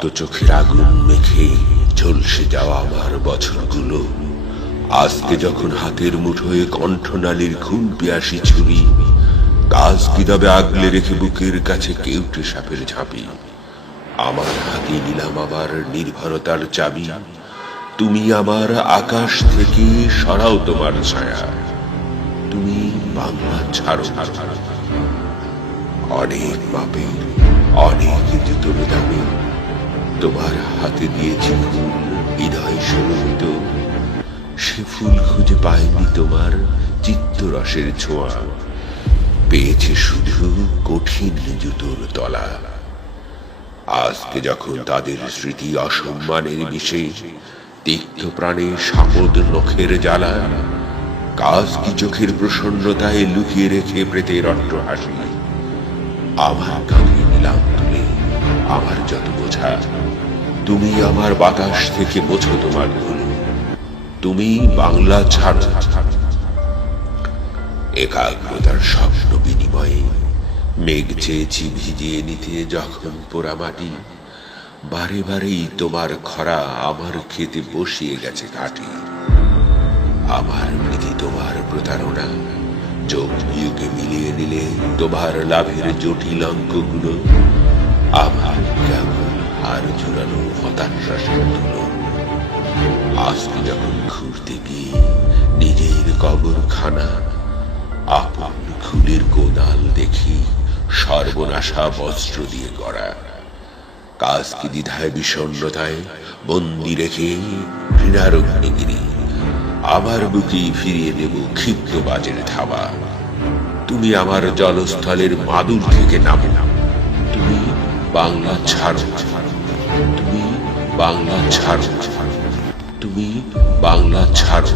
রক্ত চোখের আগুন মেখে ঝলসে যাওয়া আমার বছরগুলো আজকে যখন হাতের মুঠোয় কণ্ঠনালীর খুন পিয়াসী ছুরি কাজ কি তবে আগলে রেখে বুকের কাছে কেউটে সাপের ঝাঁপি আমার হাতে নিলাম আমার নির্ভরতার চাবি। তুমি আমার আকাশ থেকে সরাও তোমার ছায়া, তুমি বাংলা ছাড়ো। অনেক মাপে অনেক জুতোর দামে তোমার হাতে দিয়েছি ফুল হৃদয় সমুদ্র, সে ফুল খুঁজে পায়নি তোমার চিত্তরসের ছোঁয়া, পেয়েছে শুধু কঠিন জুতোর তলা। আজকে যখন তাদের স্মৃতি অসম্মানের বিষে তিক্ত প্রাণে সাপদ নখের জ্বালা, কাজ কি চোখের প্রসন্নতায় লুকিয়ে রেখে প্রেতের অট্ট হাসি, আমার কাঁধে নিলাম তুলে আমার যত বোঝা, তুমি আমার বাতাস থেকে বোঝো তোমার ভুল, তুমি বাংলা ছাড়ো। একাগ্রতার স্বপ্ন বিনিময়ে মেঘ চেয়েছি ভিজিয়ে নিতে যখন পোড়া মাটি, বারে বারেই তোমার খরা আমার খেতে বসিয়ে গেছে ঘাটি। আমার প্রীতি তোমার প্রতারণা যোগ বিয়োগে মিলিয়ে নিলে তোমার লাভের জটিল অঙ্কগুলো, আমার কেমন আর জোরালো হতাশ্বাসের তুলো। আজকে যখন ঘুরতে গিয়ে নিজের কবরখানা আপন ফুলের কোদাল দেখি সর্বনাশা বস্ত্র দিয়ে গড়া, কাজ কি দ্বিধায় বিষণ্ণতায় বন্দি রেখে ঘৃণার অগ্নিগিরি, আমার বুকেই ফিরিয়ে দেব ক্ষিপ্ত বাজের ধাওয়া। তুমি আমার জলস্থলের মাদুর থেকে নামো, তুমি বাংলা ছাড়ো, তুমি বাংলা ছাড়ো, তুমি বাংলা ছাড়ো।